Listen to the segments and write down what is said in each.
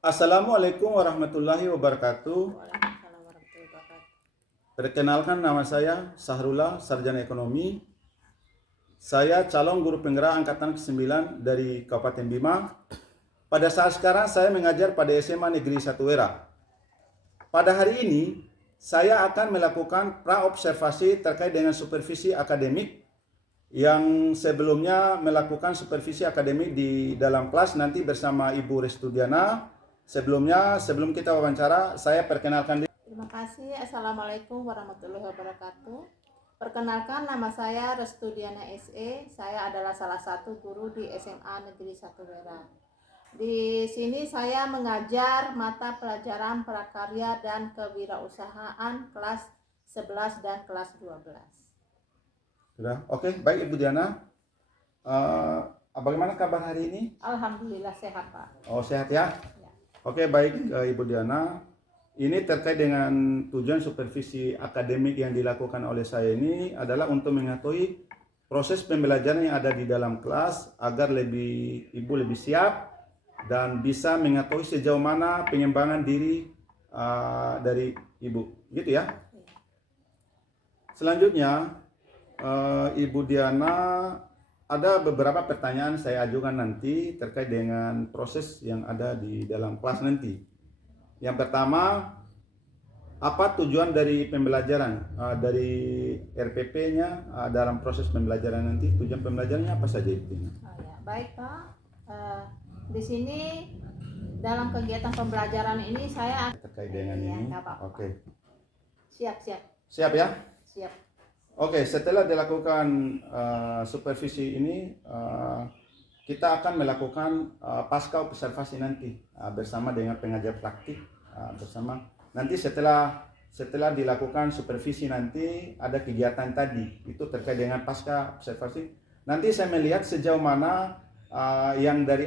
Assalamualaikum warahmatullahi wabarakatuh. Waalaikumsalam warahmatullahi wabarakatuh. Perkenalkan, nama saya Sahrullah, sarjana ekonomi. Saya calon guru penggerak angkatan ke-9 dari Kabupaten Bima. Pada saat sekarang saya mengajar pada SMA Negeri 1 Wera. Pada hari ini saya akan melakukan praobservasi terkait dengan supervisi akademik yang sebelumnya melakukan supervisi akademik di dalam kelas nanti bersama Ibu Restudiana. Sebelum kita wawancara, saya perkenalkan diri. Terima kasih. Assalamualaikum warahmatullahi wabarakatuh. Perkenalkan, nama saya Restudiana SE. Saya adalah salah satu guru di SMA Negeri 1 Wera. Di sini saya mengajar mata pelajaran prakarya dan kewirausahaan kelas 11 dan kelas 12. Sudah, oke, baik Ibu Diana. Bagaimana kabar hari ini? Alhamdulillah sehat, Pak. Oh, sehat ya? Ya. Oke, baik Ibu Diana. Ini terkait dengan tujuan supervisi akademik yang dilakukan oleh saya ini adalah untuk mengetahui proses pembelajaran yang ada di dalam kelas agar Ibu lebih siap dan bisa mengetahui sejauh mana pengembangan diri dari Ibu, gitu ya. Selanjutnya, Ibu Diana, ada beberapa pertanyaan saya ajukan nanti terkait dengan proses yang ada di dalam kelas nanti. Yang pertama, apa tujuan dari pembelajaran dari RPP-nya dalam proses pembelajaran nanti? Tujuan pembelajarannya apa saja itu? Oh, ya. Baik, Pak. Di sini dalam kegiatan pembelajaran ini saya terkait dengan ya, ini. Oke. Siap. Siap ya? Siap. Oke, setelah dilakukan supervisi ini, kita akan melakukan pasca observasi nanti bersama dengan pengajar praktik bersama. Nanti setelah dilakukan supervisi nanti ada kegiatan tadi itu terkait dengan pasca observasi. Nanti saya melihat sejauh mana yang dari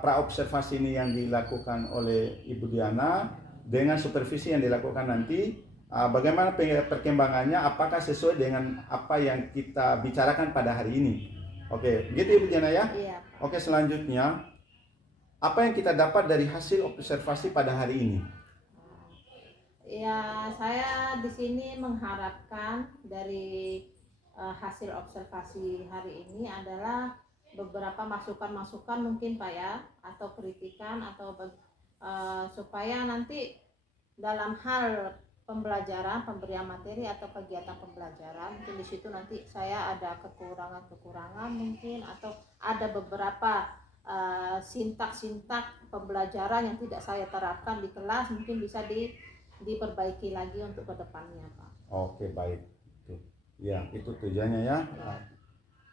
praobservasi ini yang dilakukan oleh Ibu Diana dengan supervisi yang dilakukan nanti. Bagaimana perkembangannya, apakah sesuai dengan apa yang kita bicarakan pada hari ini. Oke, begitu Ibu Diana ya? Iya. Oke, selanjutnya, apa yang kita dapat dari hasil observasi pada hari ini? Ya, saya di sini mengharapkan dari hasil observasi hari ini adalah beberapa masukan-masukan mungkin Pak ya, atau kritikan atau supaya nanti dalam hal pembelajaran, pemberian materi atau kegiatan pembelajaran, mungkin di situ nanti saya ada kekurangan mungkin, atau ada beberapa sintak pembelajaran yang tidak saya terapkan di kelas, mungkin bisa diperbaiki lagi untuk kedepannya, Pak. Oke, baik. Ya, itu tujuannya ya.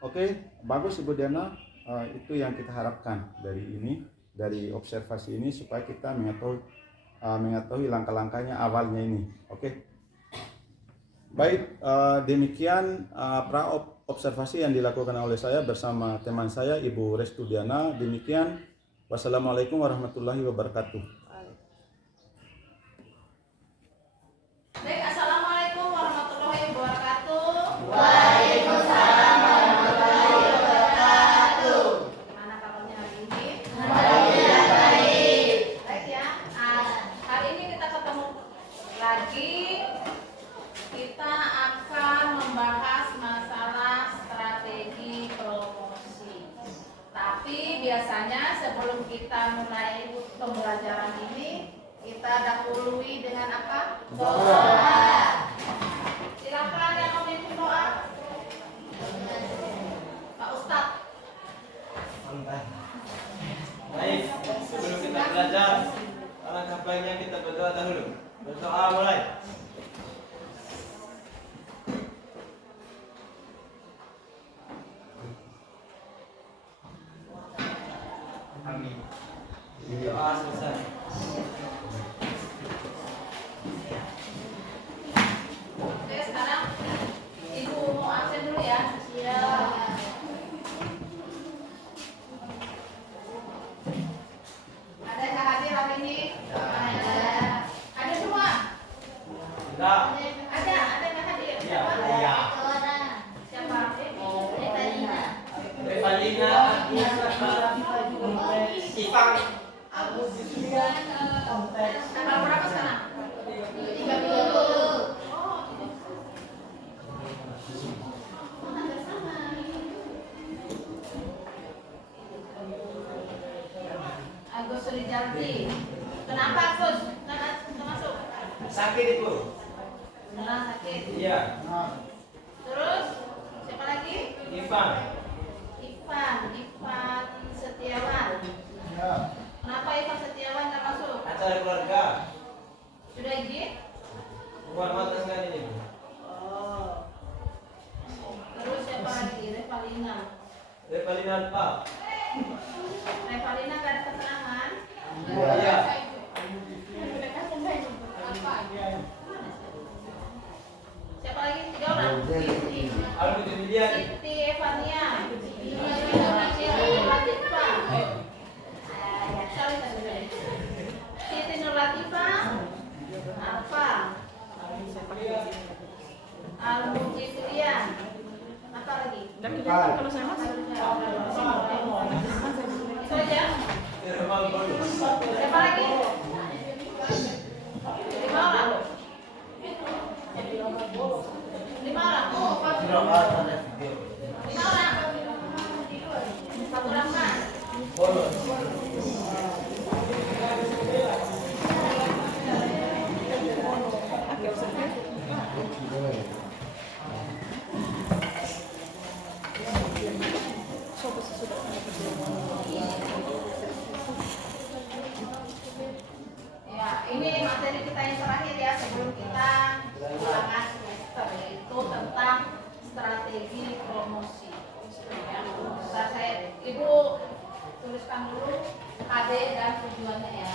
Oke, bagus Ibu Diana. Itu yang kita harapkan dari observasi ini supaya kita mengetahui langkah-langkahnya awalnya ini. Oke. Baik, demikian observasi yang dilakukan oleh saya bersama teman saya Ibu Restudiana. Demikian, wassalamualaikum warahmatullahi wabarakatuh. Baik, assalamualaikum warahmatullahi wabarakatuh. Waalaikumsalam warahmatullahi wabarakatuh. Gimana kabarnya hari ini? Alhamdulillah baik. Baik ya. Hari ini kita ketemu lagi. Kita akan membahas masalah strategi promosi. Tapi biasanya sebelum kita mulai pembelajaran ini, kita dahului dengan apa? Doa. Silakan yang memimpin doa. Pak Ustadz. Baik, sebelum kita belajar, alangkah baiknya kita berdoa dahulu. Berdoa mulai. Amin. Doa selesai. Oke, sekarang Ibu mau absen dulu ya. Ada yang hadir hari ini? Ada semua? Tidak. Ada yang hadir? Iya. Siapa? Revalina, Ipang. Oh, Tanggal berapa sekarang? 30. Agus Rijaldi. Kenapa Agus? Nggak masuk? Sakit itu. Beneran sakit. Iya. Terus siapa lagi? Ivan. Ivan Setiawan. Kenapa Ivan Setiawan nggak masuk? Acara keluarga. Sudah izin? Bukan mata sekali ini. Oh. Terus siapa lagi? Revalina. Revalina Pak. Revalina nggak ada keterangan. Iya. Siapa lagi? 3 orang. Aku itu dia. Siti Evania. Siti Nurlatifa. Siti Nurlatifa. Alfa. Al-Muji Sulian. Apa lagi? Itu aja. Siapa lagi? 5 orang. 5 orang. 5 orang. Satu Rahman. Ya, ini materi kita yang terakhir ya sebelum kita ulangan semester, yaitu tentang strategi promosi. Ya, Ibu tuliskan dulu KD dan tujuannya ya.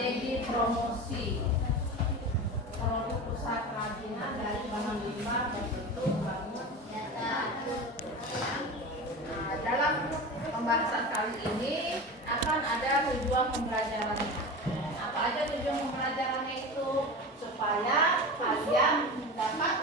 strategi promosi produk usaha kerajinan dari bahan limbah berbentuk bangun nyata. Nah, dalam pembahasan kali ini akan ada tujuan pembelajarannya. Apa aja tujuan pembelajarannya itu? Supaya kalian dapat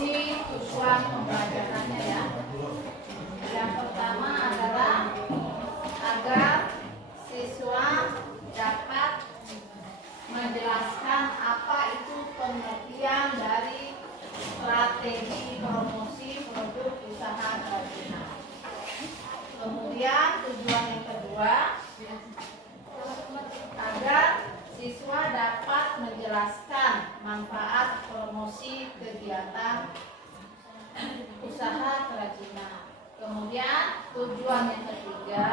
Ini tujuan pembelajarannya ya. Yang pertama adalah agar siswa dapat menjelaskan apa itu pengertian dari strategi promosi produk usaha kerajinan. Kemudian tujuan yang kedua agar siswa dapat menjelaskan manfaat promosi kegiatan usaha kerajinan. Kemudian tujuan yang ketiga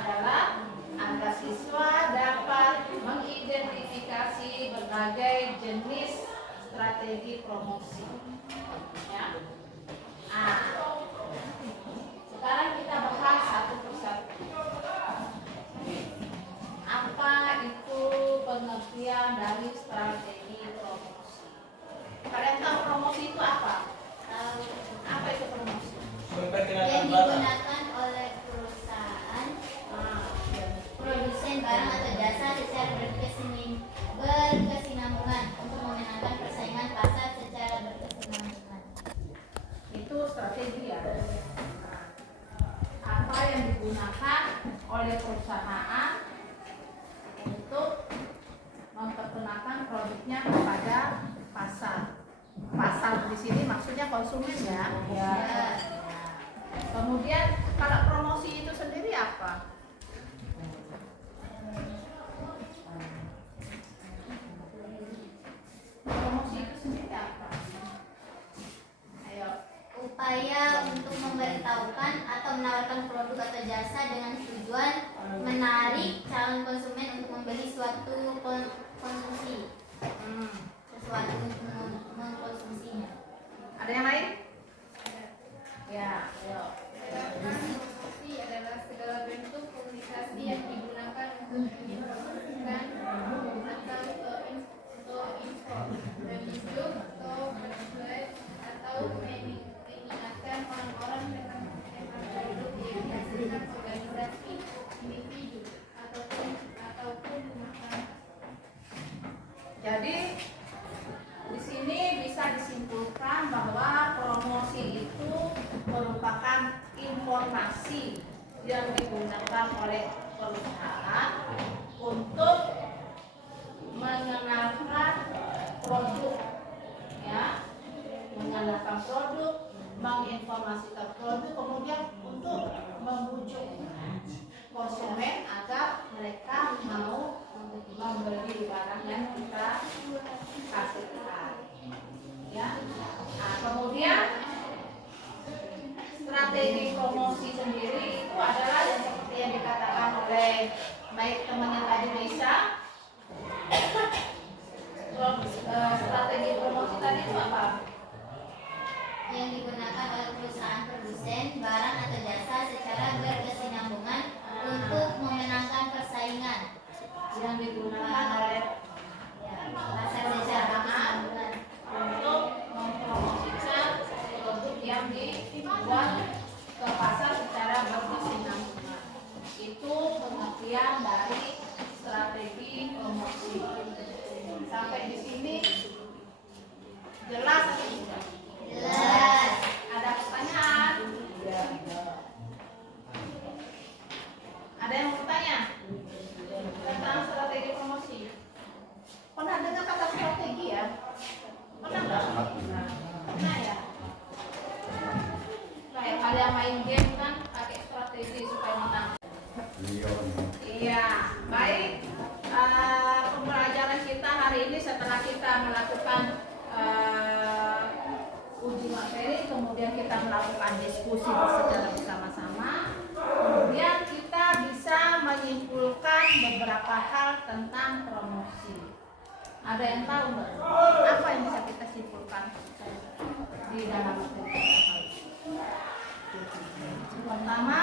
adalah agar siswa dapat mengidentifikasi berbagai jenis strategi promosi. Ya. Nah, sekarang kita bahas satu persatu. Apa itu pengertian dari strategi promosi? Kalian tahu promosi itu apa? Apa itu promosi? Yang digunakan oleh perusahaan produsen barang atau jasa secara berkesinambungan untuk memenangkan persaingan pasar secara berkesinambungan. Itu strategi ya. Nah, apa yang digunakan oleh perusahaan untuk memperkenalkan produknya kepada pasar. Pasar di sini maksudnya konsumen ya. Ya. Kemudian kalau promosi itu sendiri apa? Promosi itu sendiri apa? Ayo. Upaya untuk memberitahukan atau menawarkan produk atau jasa dengan tujuan menarik calon konsumen untuk membeli suatu konsumsi. Sesuatu untuk mengkonsumsinya. Ada yang lain? Ya, ayo. Promosi adalah segala bentuk komunikasi yang digunakan untuk menginformasikan atau info, membujuk atau bersuai atau mengingatkan orang-orang tentang produk yang dihasilkan organisasi, individu ataupun masyarakat. Jadi di sini bisa disimpulkan bahwa promosi itu merupakan informasi yang digunakan oleh perusahaan untuk mengenalkan produk, ya, mengenalkan produk, menginformasikan produk, kemudian untuk membujuk konsumen agar mereka mau membeli barang yang kita hasilkan. Ya. Nah, kemudian strategi promosi sendiri itu adalah yang seperti yang dikatakan oleh baik temannya tadi Lisa. Strategi promosi tadi itu apa? Yang digunakan oleh perusahaan produsen barang atau jasa secara berkesinambungan untuk memenangkan persaingan. Yang digunakan oleh Pasar secara berkesinambungan. untuk mempromosikan produk yang dibuat ke pasar secara berkesinambungan. Itu pengertian dari strategi promosi. Sampai di sini jelas atau tidak? Jelas. Ada pertanyaan? Ada yang mau bertanya tentang strategi promosi? Pernah dengar kata strategi ya? Pernah nggak? Pernah ya? Kayak kalian main game kan pakai strategi supaya menang. Iya, baik. Pembelajaran kita hari ini setelah kita melakukan uji materi, kemudian kita melakukan diskusi secara bersama. Ada yang tahu nggak? Apa yang bisa kita simpulkan di dalam materi? Pertama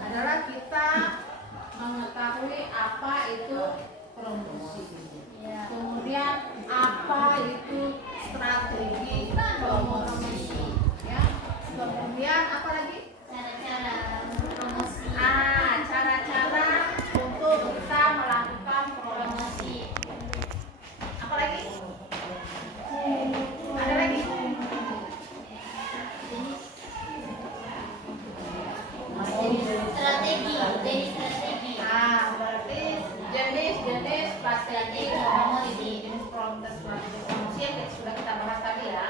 adalah kita mengetahui apa itu promosi. Kemudian apa itu strategi promosi. Ya. Kemudian apa lagi? Cara-cara promosi. Cara-cara untuk kita melakukan promosi. Apa lagi? Ada lagi? Strategi. Berarti jenis-jenis strategi promosi, jenis strategi promosi yang sudah kita bahas tadi ya.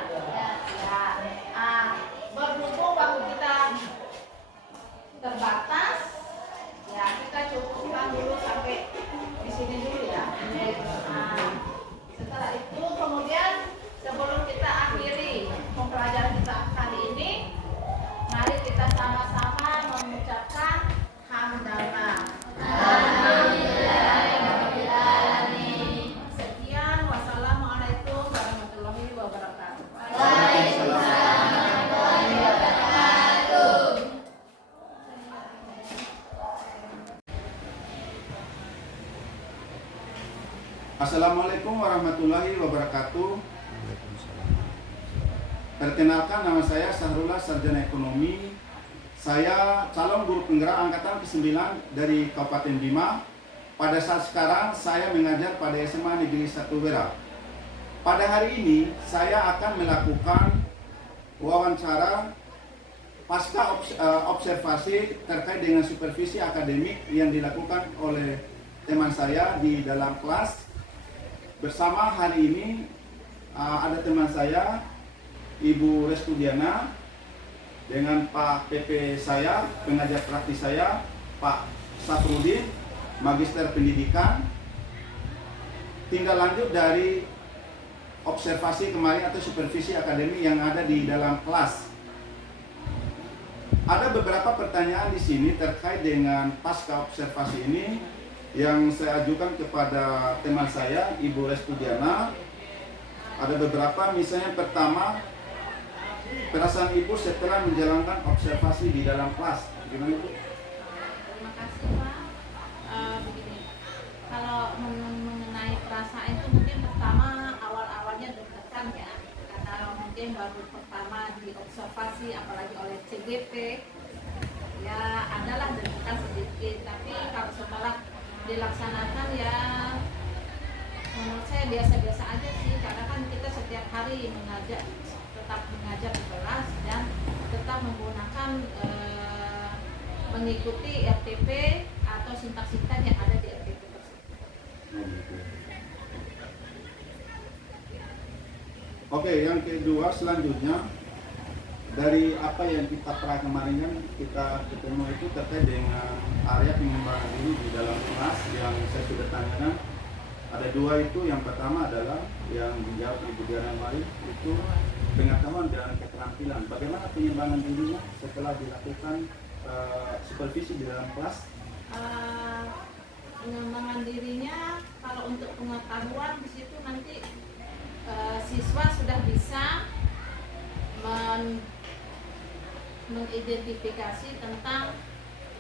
Berhubung waktu kita terbatas, ya kita cukupkan dulu sampai di sini dulu ya. Setelah itu kemudian sebelum kita akhiri pembelajaran kita kali ini, mari kita sama-sama mengucapkan hamdalah. Sekian, wassalamualaikum warahmatullahi wabarakatuh. Assalamualaikum warahmatullahi wabarakatuh. Perkenalkan, nama saya Sahrullah, sarjana ekonomi. Saya calon guru penggerak angkatan ke-9 dari Kabupaten Bima. Pada saat sekarang saya mengajar pada SMA Negeri 1 Wera. Pada hari ini saya akan melakukan wawancara pasca observasi terkait dengan supervisi akademik yang dilakukan oleh teman saya di dalam kelas. Bersama hari ini ada teman saya, Ibu Restudiana, dengan Pak PP saya, pengajar praktis saya, Pak Safrudin, Magister Pendidikan. Tinggal lanjut dari observasi kemarin atau supervisi akademik yang ada di dalam kelas. Ada beberapa pertanyaan di sini terkait dengan pasca observasi ini yang saya ajukan kepada teman saya, Ibu Restudiana. Ada beberapa, misalnya pertama, perasaan Ibu setelah menjalankan observasi di dalam kelas. Gimana Ibu? Terima kasih Pak. Begini, kalau mengenai perasaan itu mungkin pertama awal-awalnya deg-degan ya, karena mungkin baru pertama diobservasi apalagi oleh CGP, ya adalah deg-degan sedikit. Tapi kalau setelah dilaksanakan ya menurut saya biasa-biasa aja sih, karena kan kita setiap hari tetap mengajar di kelas dan tetap menggunakan mengikuti RTP atau sintak-sintak yang ada di RTP tersebut. Oke, yang kedua selanjutnya, dari apa yang kita pernah kemarin kan kita ketemu itu terkait dengan area pengembangan diri di dalam kelas yang saya sudah tanyakan. Ada dua itu, yang pertama adalah yang dijawab Ibu Diana kemarin, itu pengetahuan dan keterampilan. Bagaimana pengembangan dirinya setelah dilakukan supervisi di dalam kelas? Pengembangan dirinya, kalau untuk pengetahuan di situ nanti siswa sudah bisa mengidentifikasi tentang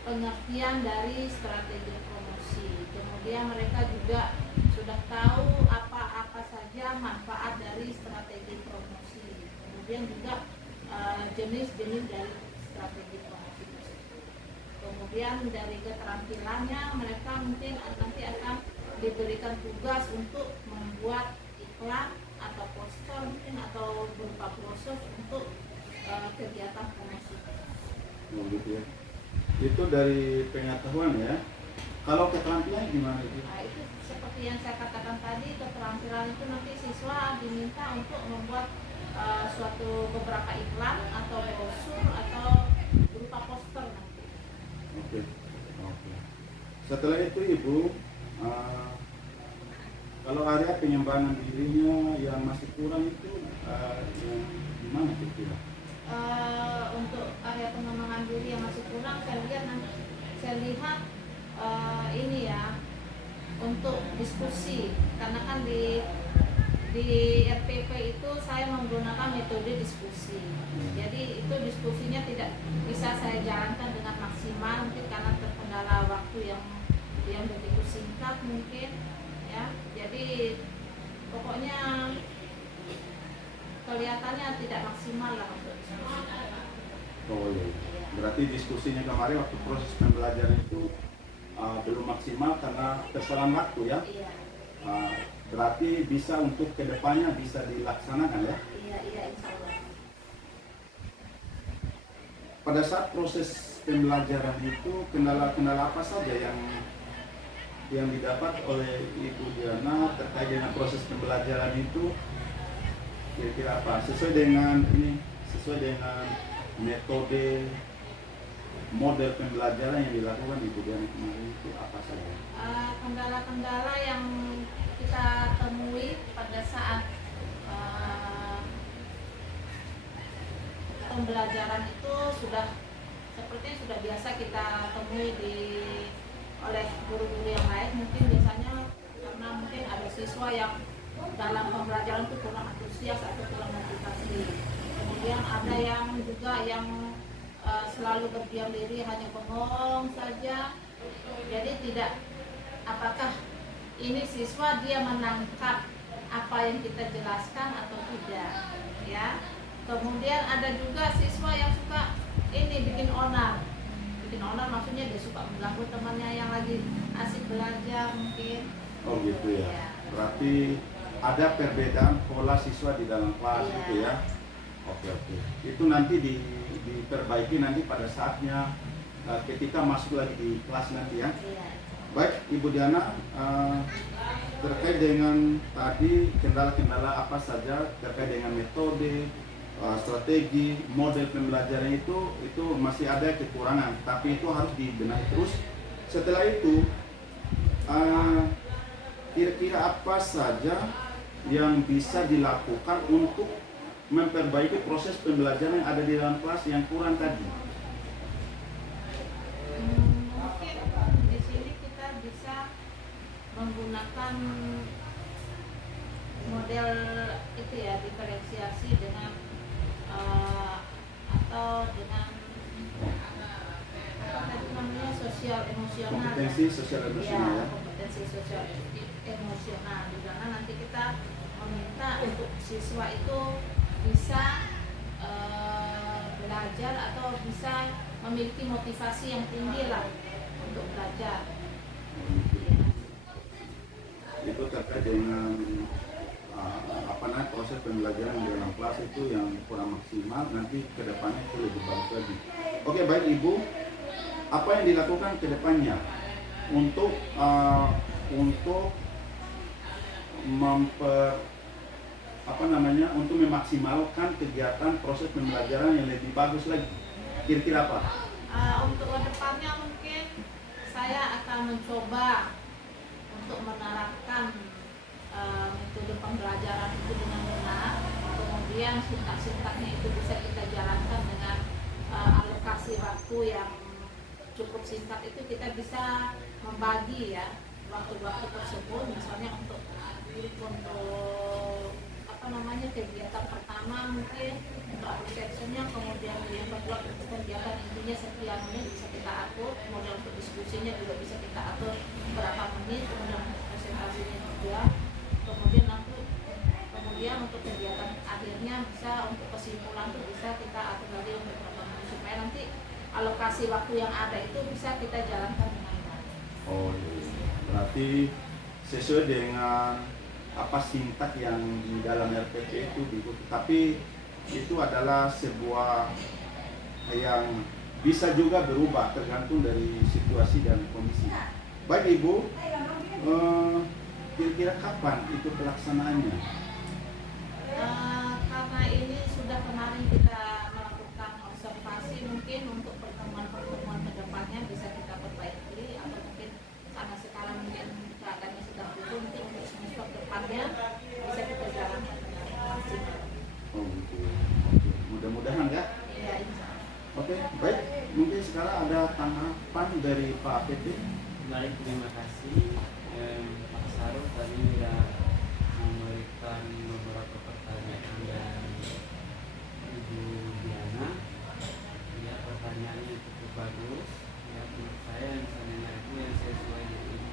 pengertian dari strategi promosi. Kemudian mereka juga sudah tahu apa saja manfaat dari strategi promosi. Kemudian juga jenis-jenis dari strategi promosi tersebut. Kemudian dari keterampilannya mereka mungkin nanti akan diberikan tugas untuk membuat iklan atau poster mungkin atau berupa brosur untuk kegiatan promosi. Gitu ya. Itu dari pengetahuan ya. Kalau keterampilan gimana itu? Nah, itu seperti yang saya katakan tadi, keterampilan itu nanti siswa diminta untuk membuat beberapa iklan atau brosur atau berupa poster nanti. Oke. Setelah itu Ibu, kalau area pengembangan dirinya yang masih kurang itu yang gimana kira-kira? Untuk area pengembangan diri yang masih kurang, saya lihat ini ya, untuk diskusi, karena kan di RPP itu saya menggunakan metode diskusi. Jadi itu diskusinya tidak bisa saya jalankan dengan maksimal mungkin karena terkendala waktu yang begitu singkat mungkin ya. Jadi pokoknya kelihatannya tidak maksimal lah untuk diskusi. Oh iya. Berarti diskusinya kemarin waktu proses pembelajaran itu belum maksimal karena persoalan waktu ya. Iya. Berarti bisa untuk kedepannya bisa dilaksanakan ya. Iya, insya Allah. Pada saat proses pembelajaran itu kendala-kendala apa saja yang didapat oleh Ibu Diana terkait dengan proses pembelajaran itu, kira-kira apa? Sesuai dengan metode model pembelajaran yang dilakukan Ibu Diana kemarin itu apa saja? Kendala-kendala yang kita temui pada saat pembelajaran itu sepertinya sudah biasa kita temui oleh guru-guru yang lain. Mungkin biasanya karena mungkin ada siswa yang dalam pembelajaran itu kurang antusias atau kurang motivasi. Kemudian ada yang juga yang selalu berdiam diri, hanya bengong saja. Jadi tidak, apakah ini siswa dia menangkap apa yang kita jelaskan atau tidak ya. Kemudian ada juga siswa yang suka bikin onar maksudnya dia suka mengganggu temannya yang lagi asik belajar mungkin. Oh gitu ya. Berarti ada perbedaan pola siswa di dalam kelas gitu ya. Oke. Itu nanti diperbaiki nanti pada saatnya ketika masuk lagi di kelas nanti ya. Iya. Baik, Ibu Diana, terkait dengan tadi kendala-kendala apa saja terkait dengan metode, strategi, model pembelajaran itu masih ada kekurangan, tapi itu harus dibenahi terus. Setelah itu, kira-kira apa saja yang bisa dilakukan untuk memperbaiki proses pembelajaran yang ada di dalam kelas yang kurang tadi? Mungkin di sini kita bisa menggunakan model itu ya, diferensiasi dengan atau dengan apa tadi namanya, sosial emosional. Kompetensi sosial emosional ya. Kompetensi sosial emosional, di mana nanti kita meminta untuk siswa itu bisa belajar atau bisa memiliki motivasi yang tinggi lah untuk belajar. Itu terkait dengan proses pembelajaran di dalam kelas itu yang kurang maksimal, nanti ke depannya itu lebih bagus lagi. Oke, baik Ibu, apa yang dilakukan ke depannya untuk untuk memaksimalkan kegiatan proses pembelajaran yang lebih bagus lagi? Kira-kira apa? Untuk kedepannya mungkin saya akan mencoba untuk menerapkan metode pembelajaran itu dengan benar. Kemudian sintak-sintaknya itu bisa kita jalankan dengan alokasi waktu yang cukup singkat. Itu kita bisa membagi ya waktu-waktu tersebut, misalnya untuk kegiatan pertama mungkin untuk aplikasinya, kemudian yang kedua untuk kegiatan intinya sekian menit bisa kita atur, kemudian untuk diskusinya juga bisa kita atur berapa menit, kemudian presentasinya juga, kemudian untuk kegiatan akhirnya bisa untuk kesimpulan itu bisa kita atur lagi untuk berapa menit supaya nanti alokasi waktu yang ada itu bisa kita jalankan dengan baik. Oh iya. Berarti sesuai dengan sintak yang di dalam RPP itu diikuti, tapi itu adalah sebuah yang bisa juga berubah tergantung dari situasi dan kondisi. Baik Ibu, kira-kira kapan itu pelaksanaannya? Karena ini sudah kemarin kita melakukan observasi, mungkin untuk pertemuan-pertemuan kedepannya bisa kita perbaiki, atau mungkin karena sekarang mungkin keadaannya sedang turun, mungkin untuk semester depannya bisa kita jalankan dengan maksimal. Oh gitu. Oke. Mudah-mudahan ya. Iya, insya Allah. Oke, baik. Mungkin sekarang ada tanggapan dari Pak PT. Baik, terima kasih. Pak Sarul tadi sudah memberikan beberapa pertanyaan dari Ibu Diana. Ya, pertanyaannya cukup bagus. Ya, menurut saya yang bisa mendengar itu yang sesuai dengan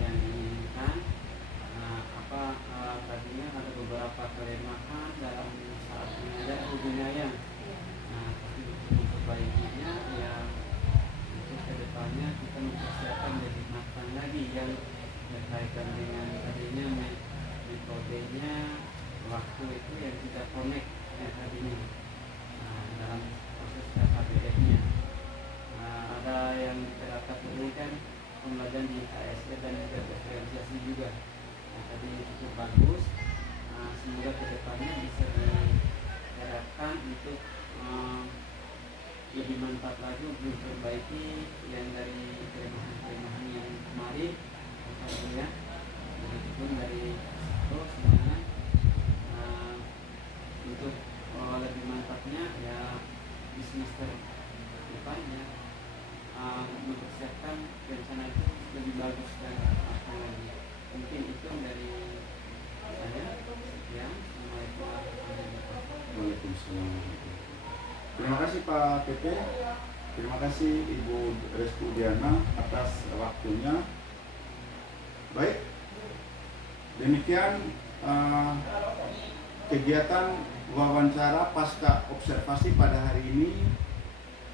yang diinginkan. Tadinya ada beberapa kelemahan dalam saat mengajar budaya. Tapi untuk memperbaikinya ya untuk kedepannya kita mempersiapkan lebih matang lagi yang berkaitan dengan tadinya metodenya waktu itu yang tidak connect tadinya dalam proses KBF-nya. Ada yang terdapat ini kan pembelajaran di KSE dan juga diferensiasi juga. Tadi cukup bagus. Semoga kedepannya bisa diterapkan untuk lebih mantap lagi untuk memperbaiki yang dari kelemahan-kelemahan yang kemarin. Ya, begitupun dari semuanya untuk lebih mantapnya ya di semester depannya mempersiapkan rencana itu lebih bagus dan apa lagi. Mungkin itu dari saya. Sekian. Assalamualaikum warahmatullahi wabarakatuh. Waalaikumsalam. Terima kasih Pak PP. Terima kasih Ibu Restu Diana atas waktunya. Baik, demikian kegiatan wawancara pasca observasi pada hari ini.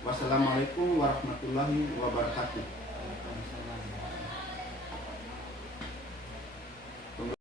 Wassalamualaikum warahmatullahi wabarakatuh.